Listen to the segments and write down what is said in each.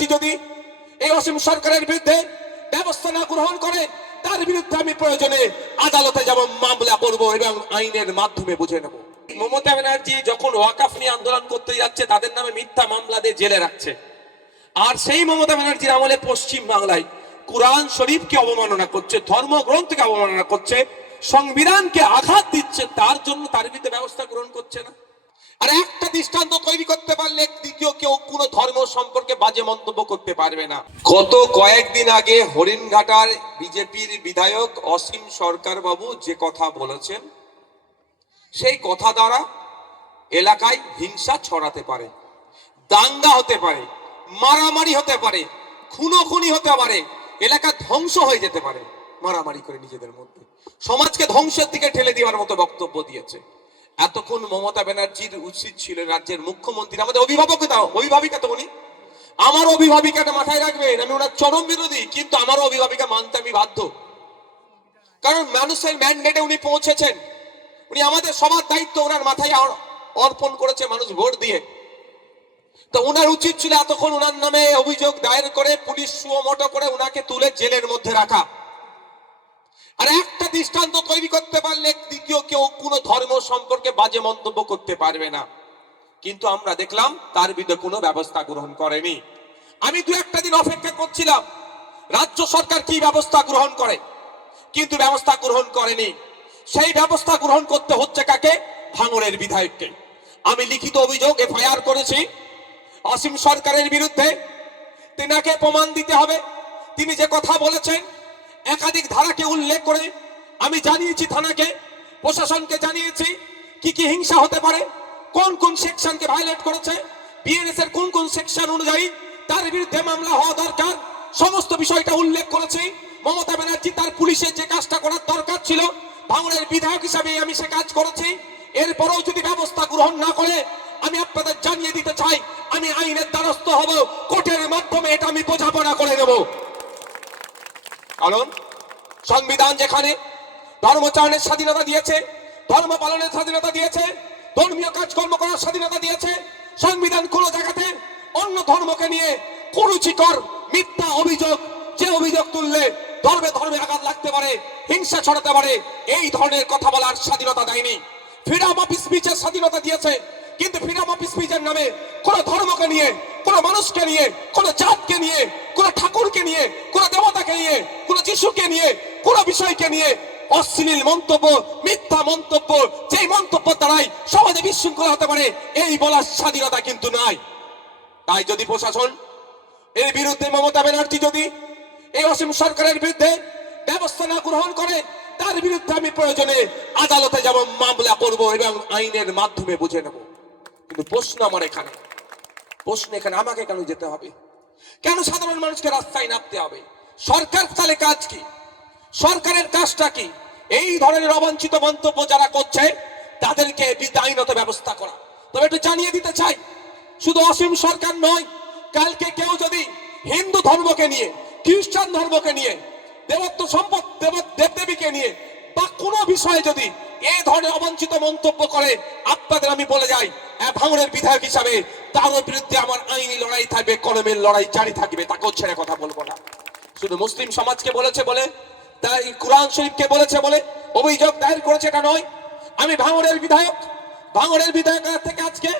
ব্যানার্জি যদি এই অসীম সরকারের বিরুদ্ধে ব্যবস্থা না গ্রহণ করে, তার বিরুদ্ধে আমি প্রয়োজনে আদালতে যাব, মামলা করব এবং আইনের মাধ্যমে বুঝে নেব। মমতা ব্যানার্জি যখন ওয়াকাফ নিয়ে আন্দোলন করতে যাচ্ছে, তাদের নামে মিথ্যা মামলা দিয়ে জেলে রাখছে। আর সেই মমতা ব্যানার্জির আমলে পশ্চিম বাংলায় কুরআন শরীফকে অবমাননা করছে, ধর্মগ্রন্থকে অবমাননা করছে, সংবিধানকে আঘাত দিচ্ছে, তার জন্য তার বিরুদ্ধে ব্যবস্থা গ্রহণ করছে না। আর একটা দৃষ্টান্ত তৈরি করতে পারলে দ্বিতীয় কেউ কোনো ধর্ম সম্পর্কে বাজে মন্তব্য করতে পারবে না। গত কয়েকদিন আগে হরিণঘাটার বিজেপির বিধায়ক অসীম সরকার বাবু যে কথা বলেছেন, সেই কথা দ্বারা এলাকায় হিংসা ছড়াতে পারে, দাঙ্গা হতে পারে, মারামারি হতে পারে, খুনোখুনি হতে পারে, এলাকা ধ্বংস হয়ে যেতে পারে। মারামারি করে নিজেদের মধ্যে সমাজকে ধ্বংসের দিকে ঠেলে দেওয়ার মতো বক্তব্য দিয়েছে। এতক্ষণ মমতা ব্যানার্জির উচিত ছিল, রাজ্যের মুখ্যমন্ত্রী, আমাদের অভিভাবিকা তো উনি, আমার অভিভাবিকাটা মাথায় রাখবেন। আমি ওনার চরম বিরোধী, কিন্তু আমার অভিভাবিকা মানতে আমি বাধ্য, কারণ মানুষের ম্যান্ডেটে উনি পৌঁছেছেন। উনি আমাদের সবার দায়িত্ব ওনার মাথায় অর্পণ করেছে মানুষ ভোট দিয়ে। তো ওনার উচিত ছিল এতক্ষণ ওনার নামে অভিযোগ দায়ের করে পুলিশ সুমোটো করে ওনাকে তুলে জেলের মধ্যে রাখা। আর একটা দৃষ্টান্ত তৈরি করতে পারলে দ্বিতীয় কেউ কোনো ধর্ম সম্পর্কে বাজে মন্তব্য করতে পারবে না। কিন্তু আমরা দেখলাম তার বিরুদ্ধে কোনো ব্যবস্থা গ্রহণ করেনি। আমি দু একটা দিন অপেক্ষা করছিলাম রাজ্য সরকার কি ব্যবস্থা গ্রহণ করে, কিন্তু ব্যবস্থা গ্রহণ করেনি। সেই ব্যবস্থা গ্রহণ করতে হচ্ছে কাকে? ভাঙড়ের বিধায়ককে। আমি লিখিত অভিযোগ এফআইআর করেছি অসীম সরকারের বিরুদ্ধে। তিনাকে প্রমাণ দিতে হবে। তিনি যে কথা বলেছেন একাধিক ধারাকে উল্লেখ করে আমি জানিয়েছি, থানাকে, প্রশাসনকে জানিয়েছি কি কি হিংসা হতে পারে, কোন কোন সেকশনকে ভায়োলেট করেছে, বিএনএস এর কোন কোন সেকশন অনুযায়ী তার বিরুদ্ধে মামলা হওয়া দরকার, সমস্ত বিষয়টা উল্লেখ করেছি। মমতা ব্যানার্জি তার পুলিশের যে কাজটা করার দরকার ছিল, ভাঙড়ের বিধায়ক হিসাবে আমি সে কাজ করেছি। এরপরেও যদি ব্যবস্থা গ্রহণ না করে, আমি আপনাদের জানিয়ে দিতে চাই আমি আইনের দ্বারস্থ হব, কোর্টের মাধ্যমে এটা আমি বোঝাপড়া করে নেব। কারণ সংবিধান যেখানে ধর্মচারণের স্বাধীনতা দিয়েছে, ধর্ম পালনের স্বাধীনতা দিয়েছে, ধর্মীয় কাজকর্ম করার স্বাধীনতা দিয়েছে, সংবিধান কোন জায়গাতে অন্য ধর্মকে নিয়ে কুরুচিকর মিথ্যা অভিযোগ, যে অভিযোগ তুললে ধর্মে ধর্মে আঘাত লাগতে পারে, হিংসা ছড়াতে পারে, এই ধরনের কথা বলার স্বাধীনতা দেয়নি। ফ্রিডম অফ স্পিচের স্বাধীনতা দিয়েছে, কিন্তু ফ্রিডম অফ স্পিচের নামে কোন ধর্মকে নিয়ে, কোন মানুষকে নিয়ে, কোন জাতকে নিয়ে, কোন ঠাকুরকে নিয়ে, কোন দেবতাকে নিয়ে, কোন যিশুকে নিয়ে, কোন বিষয়কে নিয়ে অশ্লীল মন্তব্য, মিথ্যা মন্তব্য, যেই মন্তব্য দ্বারাই সমাজে বিশৃঙ্খলা হতে পারে, এই বলার স্বাধীনতা কিন্তু নাই। তাই যদি প্রশাসন এর বিরুদ্ধে, মমতা ব্যানার্জি যদি এই অসীম সরকারের বিরুদ্ধে ব্যবস্থা না গ্রহণ করে, তার বিরুদ্ধে আমি প্রয়োজনে আদালতে যাব, মামলা করব এবং আইনের মাধ্যমে বুঝে নেব। কিন্তু প্রশ্ন এখানে আমাকে কেন যেতে হবে? কেন সাধারণ মানুষকে রাস্তায় নামতে হবে? সরকার তাহলে কাজ কি? সরকারের কাজটা কি? এই ধরনের অবাঞ্ছিত মন্তব্য যারা করছে তাদেরকে আইনত ব্যবস্থা করা। তবে একটু জানিয়ে দিতে চাই, শুধু অসীম সরকার নয়, কালকে কেউ যদি হিন্দু ধর্মকে নিয়ে, খ্রিস্টান ধর্মকে নিয়ে, দেবত্ব সম্পদ, দেবদেবীকে নিয়ে বা কোনো বিষয়ে যদি এই ধরনের অবাঞ্ছিত মন্তব্য করে, আপনাদের আমি বলে যাই ভাঙড়ের বিধায়ক হিসাবে তার বিরুদ্ধে আমার আইনি লড়াই থাকবে, কলমের লড়াই জারি থাকবে, তাকেও ছেড়ে কথা বলবো না। শুধু মুসলিম সমাজকে বলেছে বলে, তাই কুরআন শরীফকে বলেছে বলে অভিযোগ দায়ের করেছে এটা নয়। আমি ভাঙড়ের বিধায়ক থেকে আজকে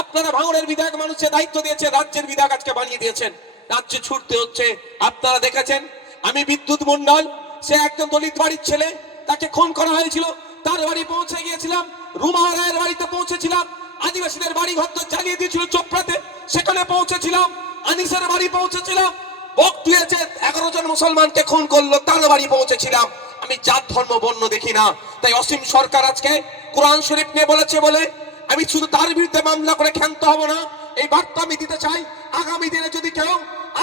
আপনারা ভাঙড়ের বিধায়ক মানুষের দায়িত্ব দিয়েছে, রাজ্যের বিধায়ক আজকে বানিয়ে দিয়েছেন, রাজ্যে ছুটতে হচ্ছে। আপনারা দেখেছেন আমি বিদ্যুৎ মন্ডল, সে একজন দলিত বাড়ির ছেলে, তাকে খুন করা হয়েছিল, তার বাড়ি পৌঁছে গিয়েছিলাম, রুমা রায়ের বাড়িতে পৌঁছেছিলাম, আদিবাসীদের বাড়ি ঘর জ্বালিয়ে দিয়েছিল চোপড়াতে, সেখানে পৌঁছেছিলাম, আনিসের বাড়ি পৌঁছেছিলাম, বকটুয়েছে 11 জন মুসলমানকে খুন করলো, তার বাড়ি পৌঁছেছিলাম। আমি জাত ধর্ম বর্ণ দেখি না। তাই অসীম সরকার আজকে কোরআন শরীফ নিয়ে বলেছে বলে আমি শুধু তার বিরুদ্ধে মামলা করে ক্ষান্ত হব না, এই বার্তা আমি দিতে চাই। আগামী দিনে যদি কেউ,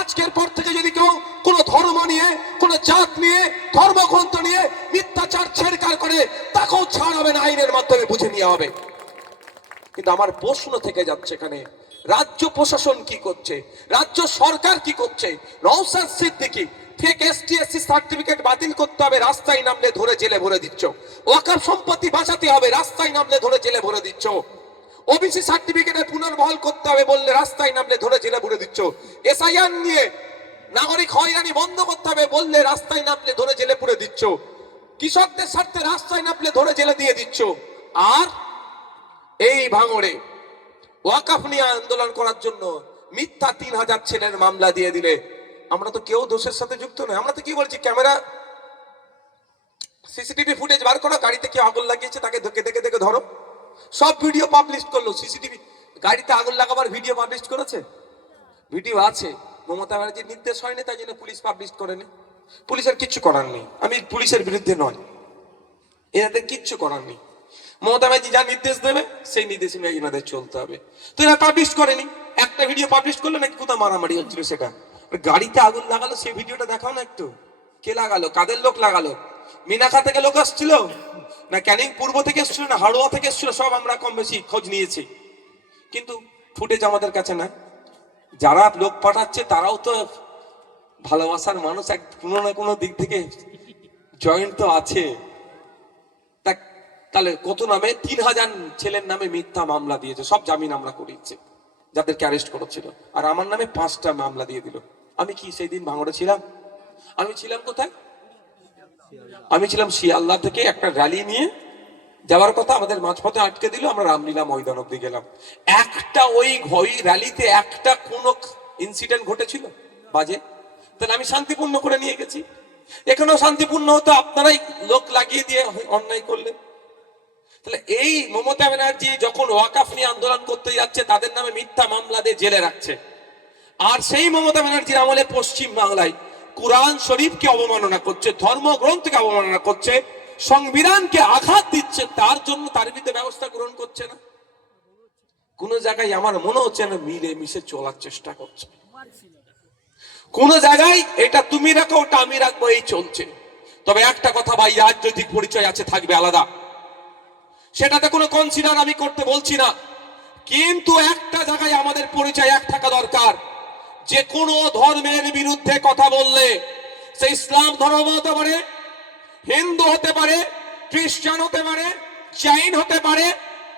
আজকের পর থেকে যদি কেউ কোন ধর্ম নিয়ে, কোন জাত নিয়ে, ধর্মগ্রন্থ নিয়ে মিথ্যাচার ছেড়কার করে, তাকেও ছাড় হবে না, আইনের মাধ্যমে বুঝে নেওয়া হবে। কিন্তু আমার প্রশ্ন থেকে যাচ্ছে এখানে, রাজ্য প্রশাসন কি করছে, রাজ্য সরকার কি করছে? Naushad Siddiqui fake STSC certificate বাতিল করতে হবে, রাস্তায় নামলে ধরে জেলে ভরে দিচ্ছ। ওয়াকফ সম্পত্তি বাঁচাতে হবে, রাস্তায় নামলে ধরে জেলে ভরে দিচ্ছ। ওবিসি সার্টিফিকেটের পুনর্বহাল করতে হবে বললে রাস্তায় নামলে ধরে জেলে পুরে দিচ্ছ। এসআইআর নিয়ে নাগরিক হয়রানি বন্ধ করতে হবে বললে রাস্তায় নামলে ধরে জেলে পুরে দিচ্ছ। কৃষকদের স্বার্থে রাস্তায় নামলে ধরে জেলে দিয়ে দিচ্ছ। আর এই ভাঙড়ে ওয়াকফ নিয়ে আন্দোলন করার জন্য মিথ্যা 3000 ছেলের মামলা দিয়ে দিলে আমরা তো কেউ দোষের সাথে যুক্ত নয়। আমরা তো কি বলছি, ক্যামেরা সিসিটিভি ফুটেজ বার করো, গাড়িতে কেউ আগুন লাগিয়েছে তাকে দেখে দেখে দেখে ধরো। সব ভিডিও পাবলিশ করলো, সিসিটিভি গাড়িতে আগুন লাগাবার ভিডিও পাবলিশ করেছে, ভিডিও আছে। মমতা ব্যানার্জির নির্দেশ হয়নি তাই জন্য পুলিশ পাবলিশ করেনি। পুলিশের কিচ্ছু করার নেই, আমি পুলিশের বিরুদ্ধে নয়, এনাদের কিচ্ছু করার নেই। মমতা ব্যানার্জি যা নির্দেশ দেবে সেই নির্দেশে এনাদের চলতে হবে। তো এরা পাবলিশ করেনি, একটা ভিডিও পাবলিশ করলো নাকি কোথাও মারামারি হচ্ছিল সেটা। গাড়িতে আগুন লাগালো সেই ভিডিওটা দেখাও না একটু, কে লাগালো, কাদের লোক লাগালো? মিনাখা থেকে লোক আসছিল না ক্যানিং পূর্ব থেকে এসছিল না হাড়োয়া থেকে এসছিল, সব আমরা কম বেশি খোঁজ নিয়েছি, কিন্তু ফুটেজ আমাদের কাছে না। যারা লোক পাঠাচ্ছে তারাও তো ভালোবাসার মানুষ, এক কোনো না কোনো দিক থেকে জয়েন্ট তো আছে। তাহলে কত নামে 3000 ছেলের নামে মিথ্যা মামলা দিয়েছে, সব জামিন আমরা করিয়েছে যাদেরকে অ্যারেস্ট করেছিল, আর আমার নামে 5টা মামলা দিয়ে দিল। আমি কি সেই দিন ভাঙড়ে ছিলাম? আমি ছিলাম কোথায়? আমি ছিলাম শিয়ালদা থেকে একটা র্যালি নিয়ে যাওয়ার কথা, আমাদের মাঝপথে আটকে দিল, আমরা রামলীলা ময়দান অব্দি গেলাম। একটা ওই র্যালিতে একটা কোনো ইনসিডেন্ট ঘটেছিল বাজে? তাহলে আমি শান্তিপূর্ণ করে নিয়ে গেছি, এখানেও শান্তিপূর্ণ হতো, আপনারাই লোক লাগিয়ে দিয়ে অন্যায় করলেন। তাহলে এই মমতা ব্যানার্জি যখন ওয়াকফ নিয়ে আন্দোলন করতে যাচ্ছে তাদের নামে মিথ্যা মামলা দিয়ে জেলে রাখছে, আর সেই মমতা ব্যানার্জির আমলে পশ্চিম বাংলায় কুরআন শরীফকে অবমাননা করছে, ধর্মগ্রন্থকে অবমাননা করছে, সংবিধানকে আঘাত দিচ্ছে, তার জন্য তার বিরুদ্ধে ব্যবস্থা গ্রহণ করছে না। কোন জায়গায় আমার মনে হচ্ছে না মিলে মিশে চলার চেষ্টা করছে, কোন জায়গায় এটা তুমি রাখো ওটা আমি রাখবো এই চলছে। তবে একটা কথা ভাই, রাজনৈতিক পরিচয় আছে, থাকবে আলাদা, সেটাতে কোনো কনসিডার আমি করতে বলছি না, কিন্তু একটা জায়গায় আমাদের পরিচয় এক থাকা দরকার। যে কোনো ধর্মের বিরুদ্ধে কথা বললে, সে ইসলাম ধর্ম হতে পারে, হিন্দু হতে পারে, খ্রিস্টান হতে পারে, জৈন হতে পারে,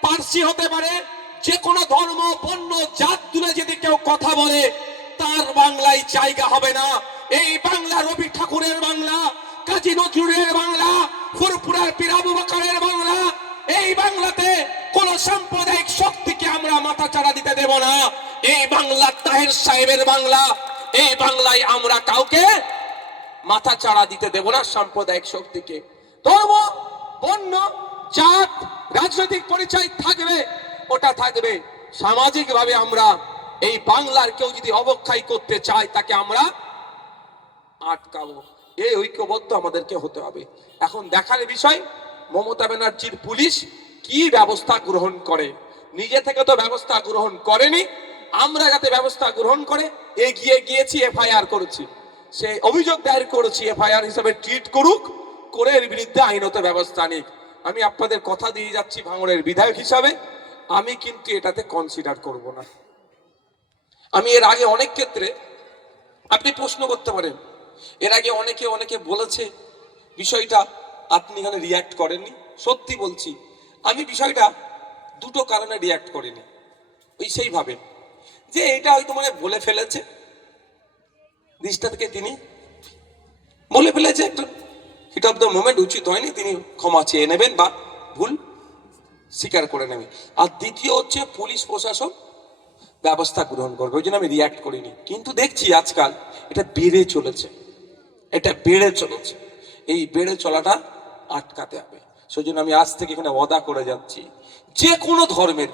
পার্সি হতে পারে, যে কোনো ধর্ম বর্ণ জাত তুলে যদি কেউ কথা বলে তার বাংলায় জায়গা হবে না। এই বাংলা রবি ঠাকুরের বাংলা, কাজী নজরুলের বাংলা, ফুরফুরার পীর আবু বকরের বাংলা। এই বাংলাতে কোন সাম্প্রদায়িক শক্তিকে আমরা মাথা চাড়া দিতে দেব না। এই বাংলা তাহের সাহেবের বাংলা, এই বাংলায় আমরা কাউকে মাথা চাড়া দিতে দেব না সাম্প্রদায়িক শক্তিকে। ধর্ম, বর্ণ, জাত, রাজনৈতিক পরিচয় থাকবে, ওটা থাকবে। সামাজিক ভাবে আমরা এই বাংলার কেউ যদি অবক্ষয় করতে চায় তাকে আমরা আটকাবো। এই ঐক্যবদ্ধ আমাদেরকে হতে হবে। এখন দেখার বিষয় মমতা ব্যানার্জির পুলিশ কি ব্যবস্থা গ্রহণ করে। নিজে থেকে তো ব্যবস্থা গ্রহণ করেনি, আমরা যাতে ব্যবস্থা গ্রহণ করে এগিয়ে গিয়েছি, এফআইআর করেছি, সেই অভিযোগ দায়ের করেছি, এফআইআর হিসেবে ট্রিট করুক, করে এর বিরুদ্ধে আইনত ব্যবস্থা নিক। আমি আপনাদের কথা দিয়ে যাচ্ছি ভাঙড়ের বিধায়ক হিসাবে, আমি কিন্তু এটাতে কনসিডার করব না। আমি এর আগে অনেক ক্ষেত্রে, আপনি প্রশ্ন করতে পারেন, এর আগে অনেকে বলেছে বিষয়টা, আপনি এখানে রিয়াক্ট করেননি। সত্যি বলছি, আমি বিষয়টা দুটো কারণে রিয়াক্ট করিনি। ওই সেইভাবে যে এটা হয়তো মানে বলে ফেলেছে, দিশটা থেকে তিনি বলে ফেলেছে, একটা হিট অফ দ্য মোমেন্ট, উচিত হয়নি, তিনি ক্ষমা চেয়ে নেবেন বা ভুল স্বীকার করে নেবে। আর দ্বিতীয় হচ্ছে পুলিশ প্রশাসন ব্যবস্থা গ্রহণ করবে, ওই জন্য আমি রিয়াক্ট করিনি। কিন্তু দেখছি আজকাল এটা বেড়ে চলেছে, এই বেড়ে চলাটা আটকাতে হবে। সেই জন্য আমি আজ থেকে এখানে ওয়াদা করে যাচ্ছি, যে কোনো ধর্মের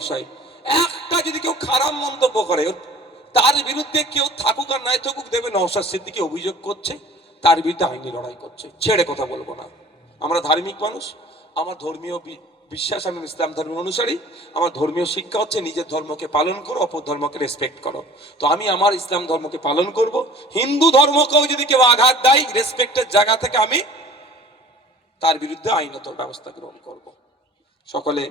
বিষয়ে একটা যদি কেউ খারাপ মন্তব্য করে, তার বিরুদ্ধে কেউ থাকুক আর নাই থাকুক, দেবে নওশাদ সিদ্দিকী অভিযোগ করছে, তার বিরুদ্ধে আইনি লড়াই করছে, ছেড়ে কথা বলবো না। আমরা ধার্মিক মানুষ, আমার ধর্মীয় বিশ্বাস, আমি ইসলাম ধর্মের অনুসারী, আমার ধর্মীয় শিক্ষা হচ্ছে নিজের ধর্মকে পালন করো, অপর ধর্মকে রেসপেক্ট করো। তো আমি আমার ইসলাম ধর্মকে পালন করব, হিন্দু ধর্মকেও যদি কেউ আঘাত দেয় রেসপেক্টের জায়গা থেকে আমি তার বিরুদ্ধে আইনত ব্যবস্থা গ্রহণ করব। সকলে